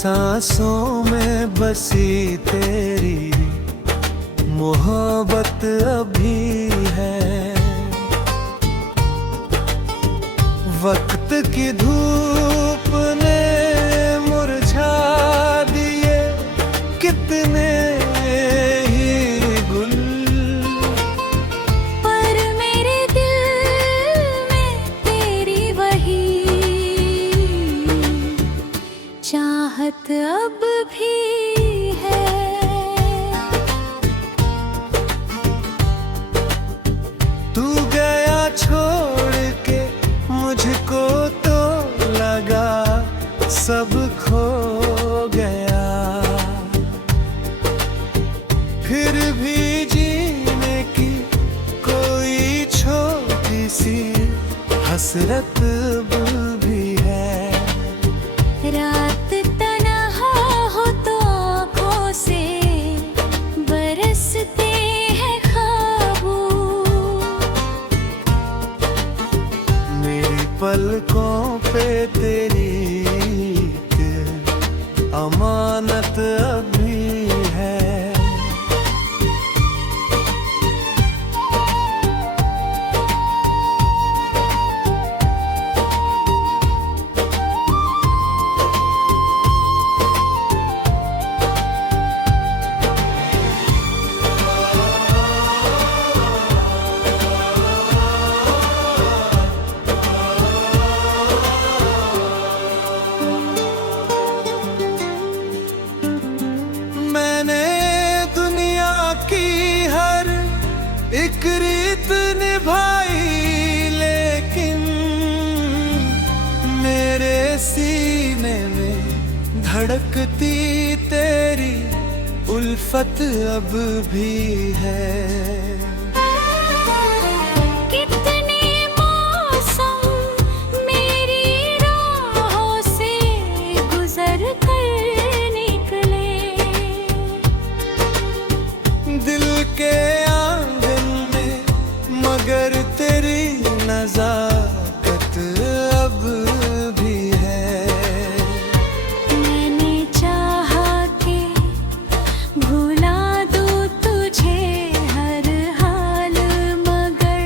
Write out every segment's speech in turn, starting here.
सांसों में बसी तेरी मोहब्बत अभी है। वक्त की धूप ने मुरझा दिए कितने ही गुल, पर मेरे दिल में तेरी वही चाहत अब भी है। तू गया छोड़ के मुझको तो लगा सब खो गया, फिर भी जीने की कोई छोटी सी हसरत भी है। रात तन्हा हो तो आँखों से बरसते हैं ख्वाबों, मेरी पलकों पे तेरी एक अमानत अभी है। मैंने दुनिया की हर एक रीत निभाई, लेकिन मेरे सीने में धड़कती तेरी उल्फत अब भी है। कितने मौसम मेरी राहों से गुजर कर निकले, दिल के आंगन में मगर तेरी नजाकत अब भी है। मैंने चाहा कि भुला दूं तुझे हर हाल, मगर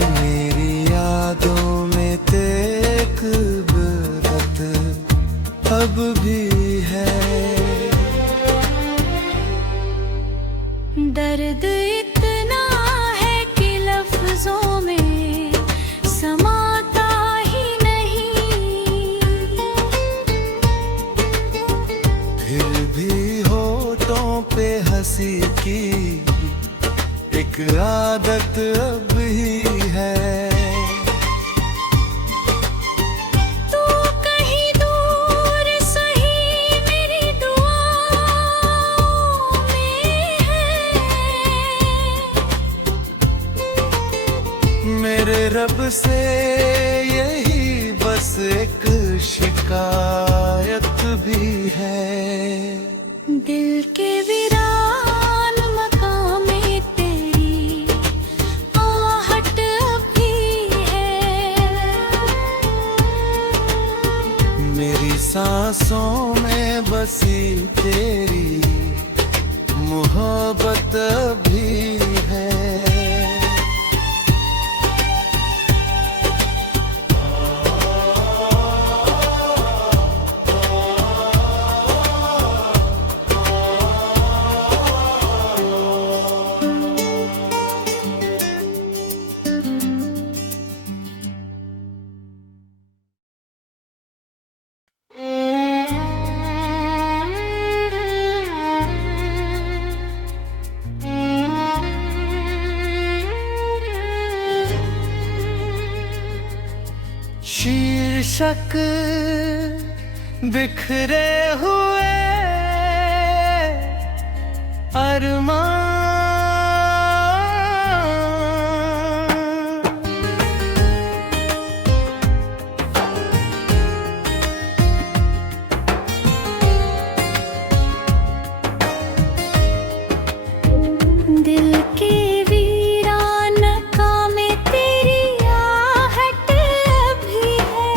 मेरी यादों में तेक बरत अब भी है। दर्द इतना है कि लफ्जों में समाता ही नहीं, फिर भी होठों पे हंसी की एक आदत अब भी है। तू कहीं दूर सही मेरी दुआओं में है। मेरे रब से यही बस एक शिकायत भी है। दिल के वीरान मकाम में तेरी आहट भी है। मेरी सांसों में बसी तेरी मोहब्बत भी है। शीर्षक बिखरे हुए अरमान, दिल के वीरान काम में तेरी आहट भी है।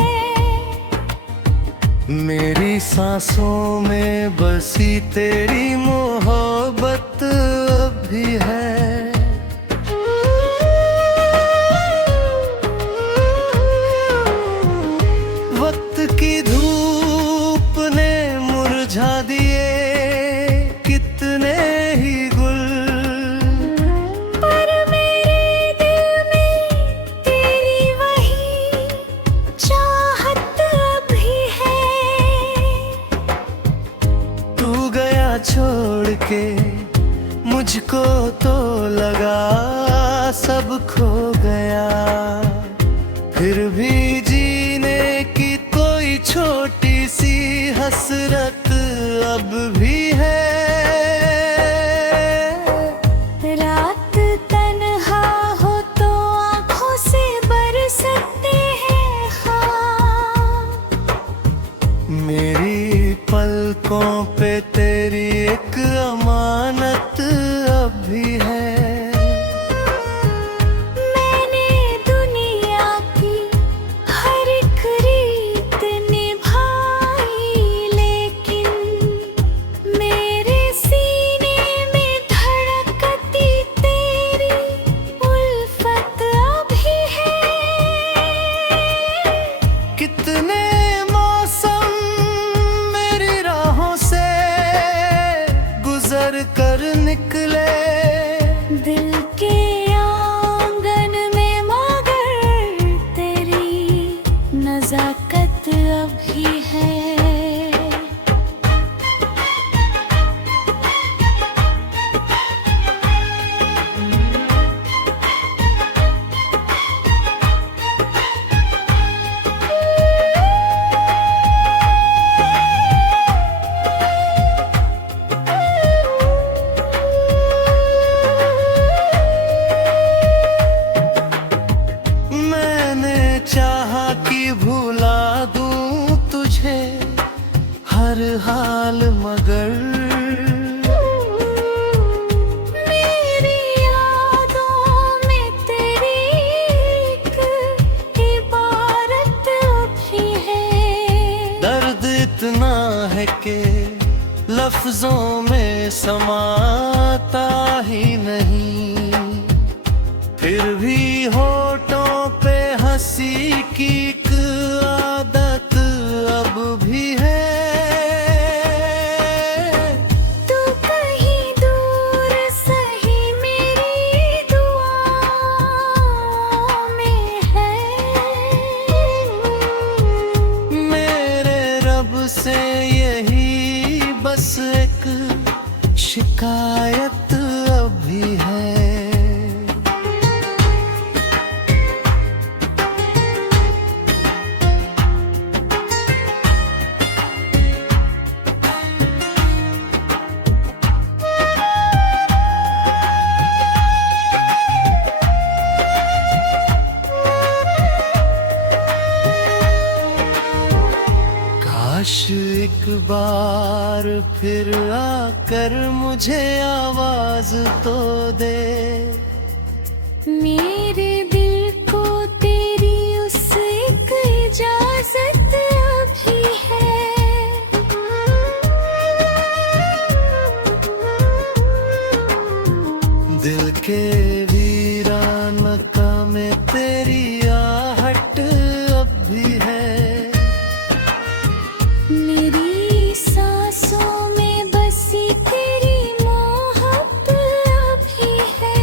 मेरी सांसों में बसी तेरी मोहब्बत अभी है। वक्त की धूप ने मुरझा दिए कितने ही गुल, पर मेरे दिल में तेरी वही चाहत अभी है। तू गया छोड़ के मुझको तो लगा सब खो गया, फिर भी जीने की कोई छोटी सी हसरत अब भी है। रात तन्हा हो तो आँखों से बरसते हैं ख्वाब। मेरी पलकों पे तेरी एक अमानत अब भी है। मैंने दुनिया की हर एक रीत निभाई, लेकिन मेरे सीने में धड़कती तेरी उल्फत अभी है। कितने मौसम मेरी राहों से गुजर कर निकले, दिल के आंगन में मगर तेरी नजाकत अभी है। मैंने चाहा कि भुला दूं तुझे हर हाल, मगर मेरी यादों में तेरी एक इबारत अभी है। दर्द इतना है कि लफ्जों में समाता ही नहीं, फिर भी होठों पे हंसी की एक आदत अब भी है। तू कहीं दूर सही मेरी दुआओं में है। मेरे रब से यही बस एक शिकायत अब भी है। काश एक बार फिर आकर मुझे आवाज तो दे, मेरे दिल को तेरी उस एक इजाजत अभी है। दिल के वीरान मकाम में तेरी आहट अब भी है। मेरी सांसों में बसी तेरी मोहब्बत अभी है।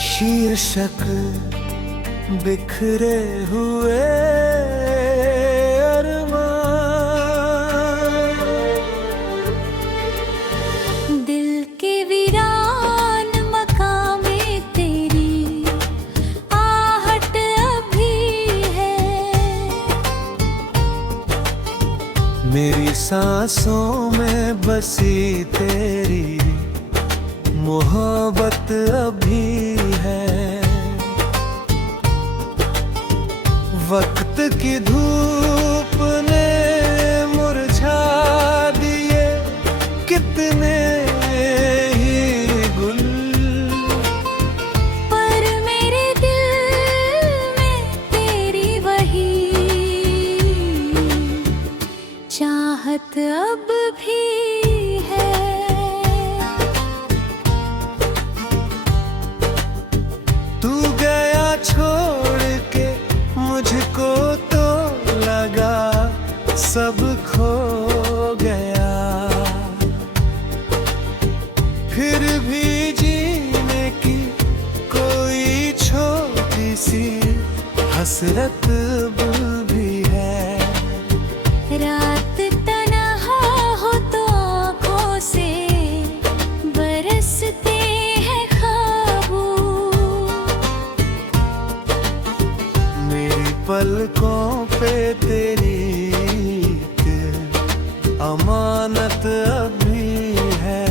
शीर्षक बिखरे हुए दिल के वीरान मकाम में सांसों में बसी तेरी मोहब्बत अभी है। वक्त की धूप ने मुरझा दिए कितने ही गुल, पर मेरे दिल में तेरी वही चाहत अब भी है। तू गया छोड़ के मुझको तो लगा सब खो गया, फिर भी जीने की कोई छोटी सी हसरत भी है। रात तन्हा हो तो आँखों से बरसते हैं ख्वाबों, मेरी पलकों पे तेरी एक अमानत अभी है।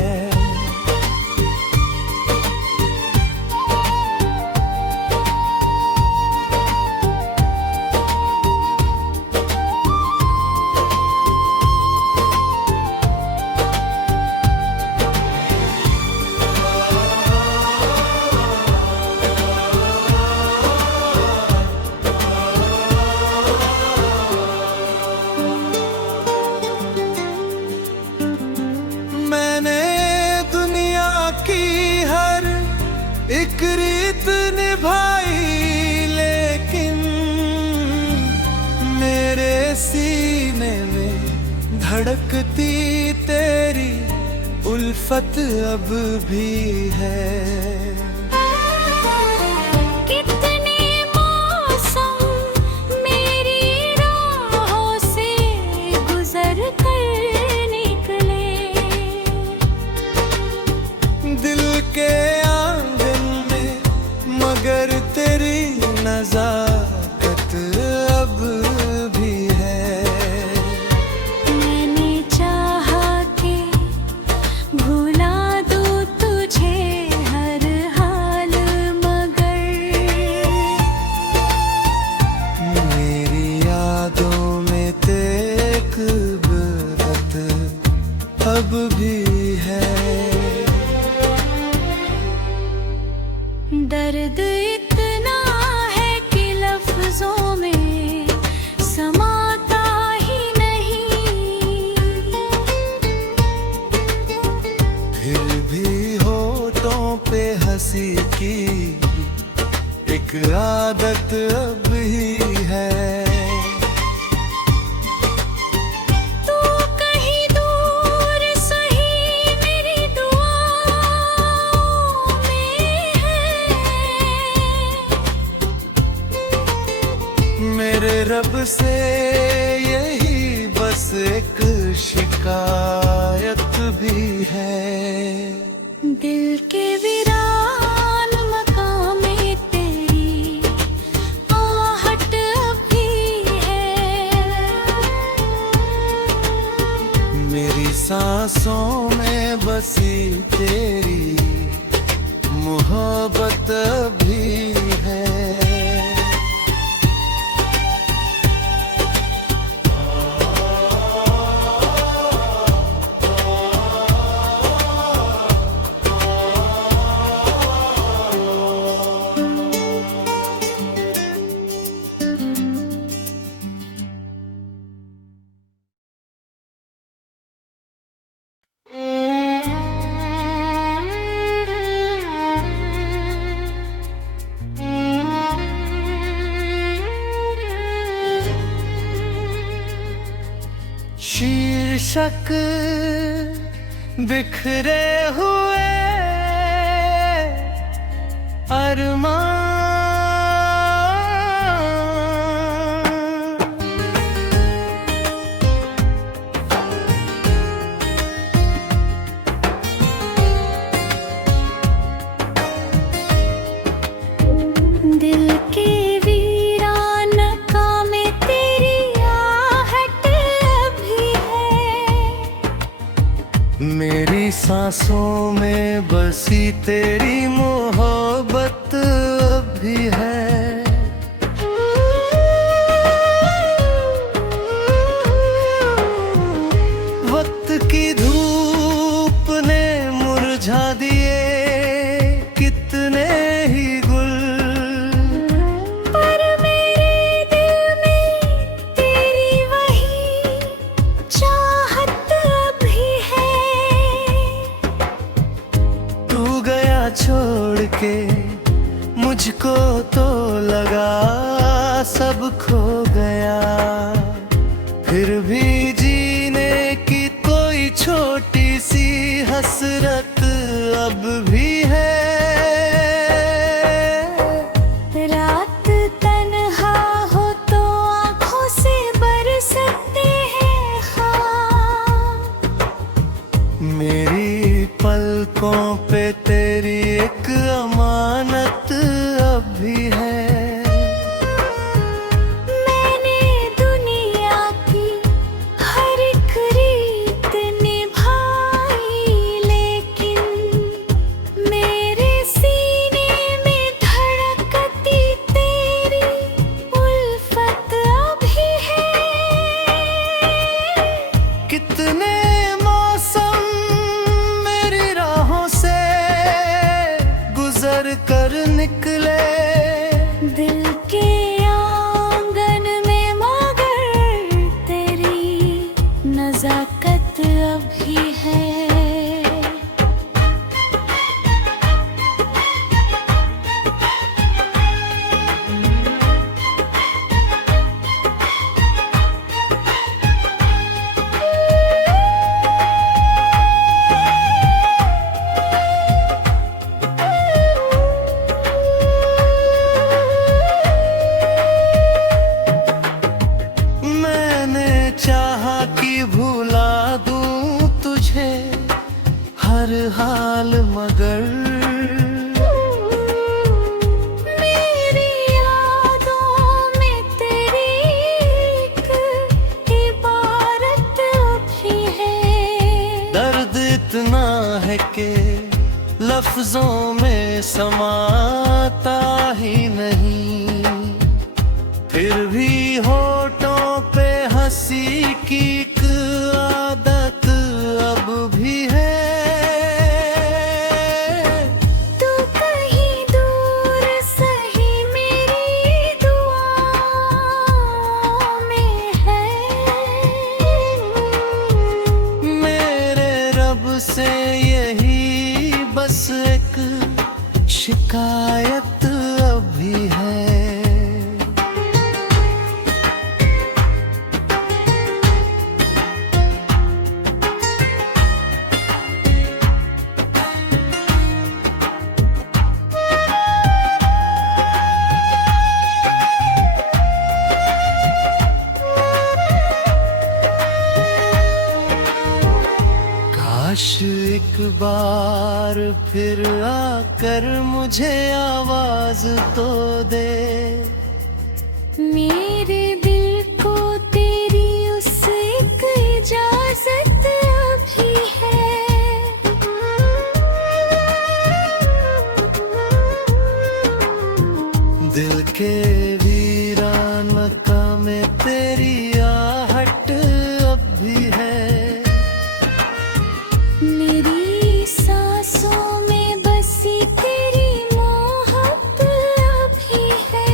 मैंने दुनिया की हर एक रीत निभाई, लेकिन मेरे सीने में धड़कती तेरी उल्फत अब भी है। कितने मौसम मेरी राहों से गुजर कर निकले, दिल के आंगन में मगर तेरी नजाकत अब भी है। मैंने चाहा कि भुला दूं तुझे हर हाल, मगर मेरी यादों में तेक बरत अब भी है। दर्द इतना है कि लफ्जों में समाता ही नहीं, फिर भी होठों पे हंसी की एक आदत अब भी है। तू कहीं दूर सही मेरी दुआओं में है। मेरे रब से यही बस एक शिकायत भी है। दिल के वीरान मकाम में तेरी आहट अभी है। मेरी सांसों में बसी तेरी मोहब्बत भी है। शीर्षक बिखरे हुए अरमान, दिल के वीरान का में तेरी आहट अभी है। सांसों में बसी तेरी मोहब्बत अभी है। वक्त की धूप ने मुरझा दिए कितने ही गुल, पर मेरे दिल में तेरी वही चाहत अभी है। तू गया छोड़ के मुझको तो लगा सब खो गया, फिर भी जीने की कोई छोटी सी हसरत अब भी है। रात तन्हा हो तो आँखों से बरसते हैं ख्वाब, मेरी पलकों पे तेरी एक अमानत अब भी है। मैंने दुनिया की हर एक रीत निभाई, लेकिन मेरे सीने में धड़कती तेरी उल्फत अभी है। कितने मौसम मेरी राहों से गुजर कर निकले, दिल के आंगन में मगर तेरी नजाकत अभी है। मैंने चाहा कि भुला दूं तुझे हर हाल, मगर मेरी यादों में तेरी एक इबारत अभी है। दर्द इतना है कि लफ्जों में समाता ही नहीं, फिर भी होठों पे हंसी की एक आदत अब भी है। तू कहीं दूर सही मेरी दुआओं में है। मेरे रब से यही बस एक शिकायत अब भी है। काश एक बार फिर आकर मुझे आवाज तो दे, मेरे दिल को तेरी उस एक इजाजत अभी है। दिल के वीरान मकाम में तेरी आहट अब भी है। मेरी सांसों में बसी तेरी मोहब्बत अभी है।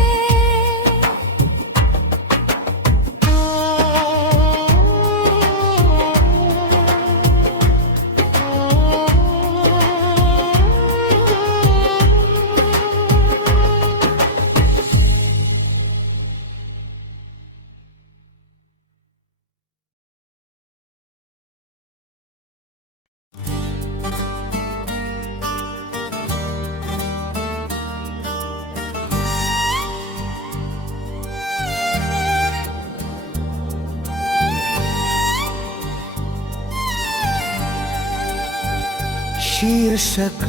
शीर्षक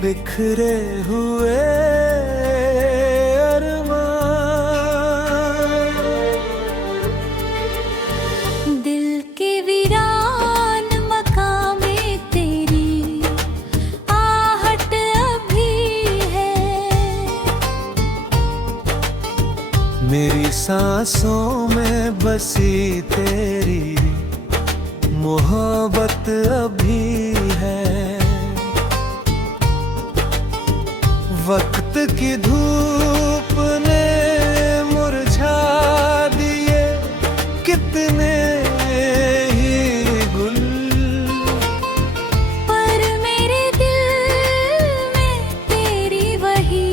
बिखरे हुए दिल के वीरान मकामे तेरी मेरी सांसों में बसी तेरी मोहब्बत अभी है। वक्त की धूप ने मुरझा दिए कितने ही गुल, पर मेरे दिल में तेरी वही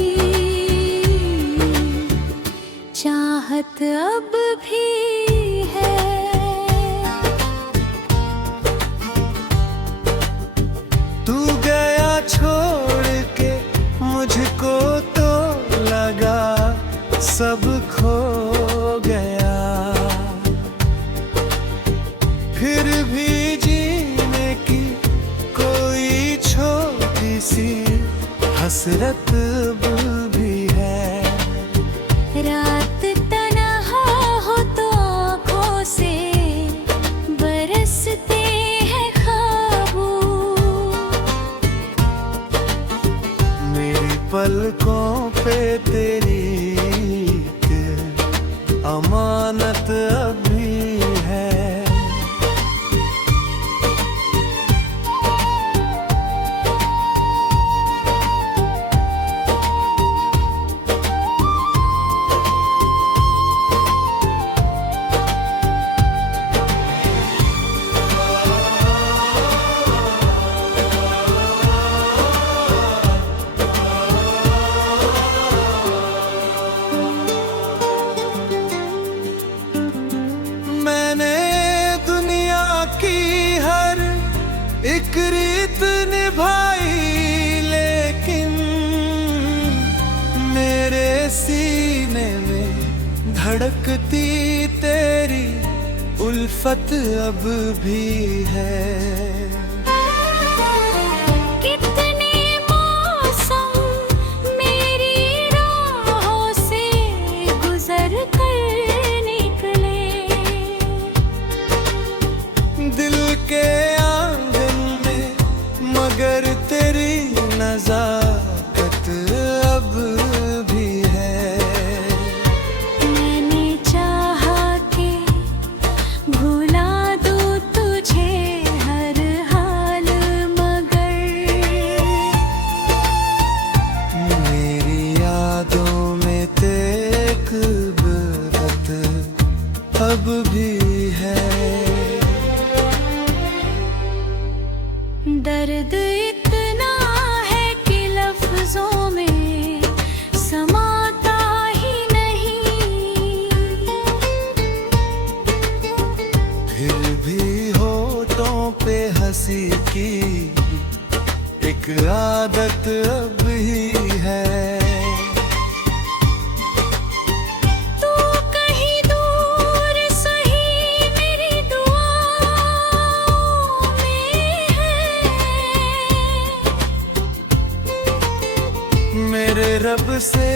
चाहत अब भी है। तू गया छोड़ के मुझको तो लगा सब खो गया, फिर भी जीने की कोई छोटी सी हसरत भी है। रात तन्हा हो तो आँखों से बरसते हैं ख्वाबों, मेरी पलकों पे तेरी एक अमानत अभी है। मैंने दुनिया की हर एक रीत निभाई, लेकिन मेरे सीने में धड़कती तेरी उल्फत अब भी है। कितने मौसम मेरी राहों से गुजर कर निकले, दिल के आंगन में मगर तेरी नजाकत अब भी है। मैंने चाहा कि भुला दूं तुझे हर हाल, मगर मेरी यादों में तेक बरत अब भी है। दर्द इतना है कि लफ्जों में समाता ही नहीं, फिर भी होठों पे हंसी की एक आदत अब ही है। तू कहीं दूर सही मेरी दुआओं में है। मेरे रब से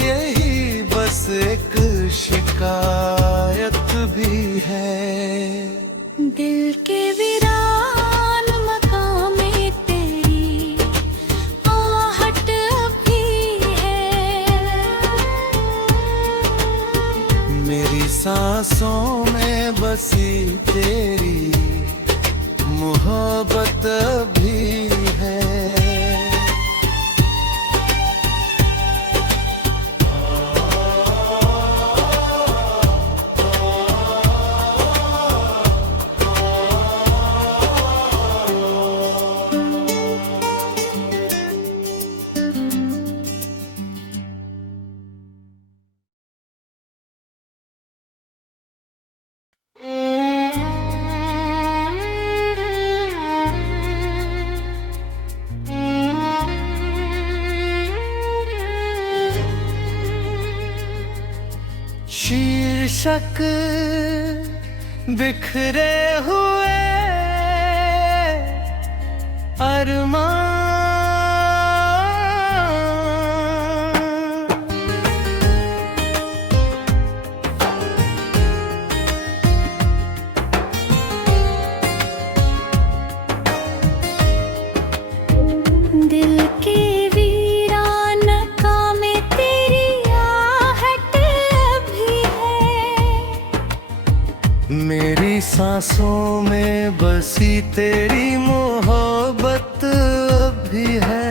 यही बस एक शिकायत भी है। दिल के वीरान मकाम में तेरी आहट भी है। मेरी सांसों में बसी तेरी मोहब्बत भी है। शीर्षक बिखरे हुए अरमान, दिल के वीरान का में तेरी आहट सांसों में बसी तेरी मोहब्बत अभी है।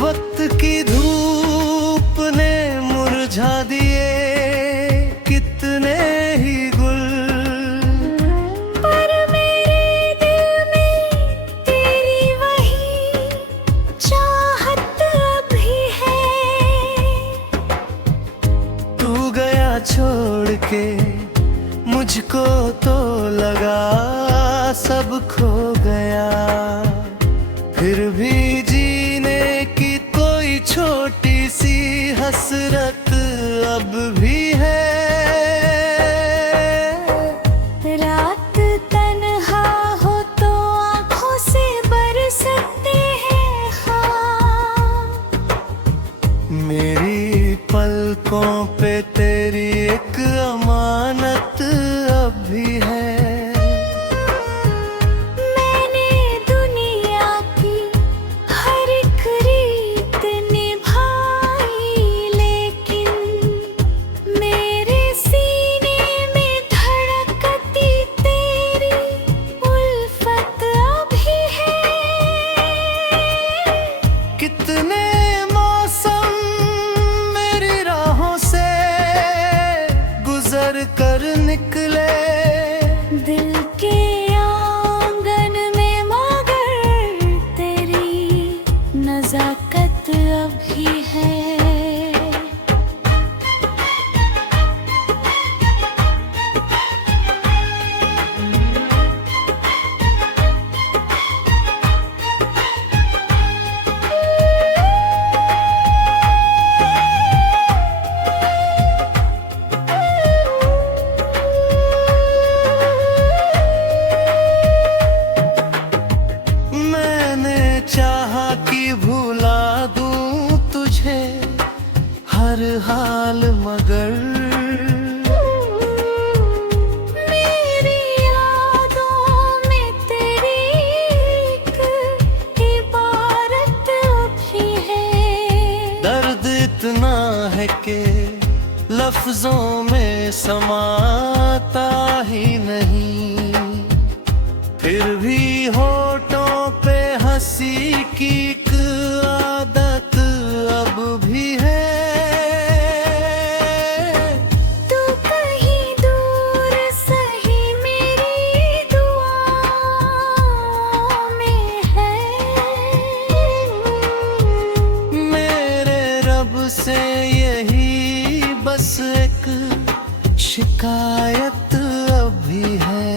वक्त की धूप ने मुरझा दिए कितने ही गुल, पर मेरे दिल में तेरी वही चाहत अभी है। तू गया छोड़ के मुझको तो लगा सब खो गया, फिर भी जीने की कोई छोटी सी हसरत अब भी है। रात तन्हा हो तो आँखों से बरसते हैं ख्वाब, मेरी पलकों पे तेरी एक अमानत अब भी है। मैंने दुनिया की हर एक रीत निभाई, लेकिन मेरे सीने में धड़कती तेरी उल्फत अभी है। कितने मौसम मेरी राहों से गुजर कर निकले, दिल के आंगन में मगर तेरी नजाकत अभी है। मैंने चाहा कि भुला दूं तुझे हर हाल, मगर मेरी यादों में तेरी एक इबारत अभी है। दर्द इतना है कि लफ्जों में समाता ही नहीं, फिर भी होठों पे हंसी की एक आदत अब भी है। तू कहीं दूर सही मेरी दुआओं में है। मेरे रब से यही बस एक शिकायत अब भी है।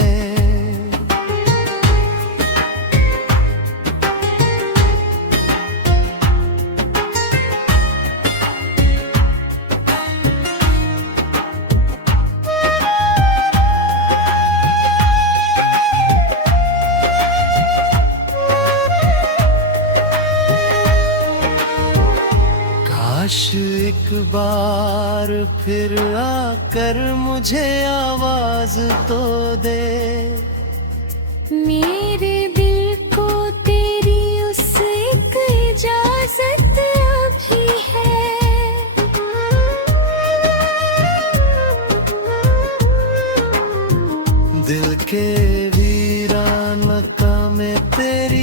काश एक बार फिर आकर मुझे आवाज तो दे, मेरे दिल को तेरी उस एक इजाजत अभी है। दिल के वीरान मकाम में तेरी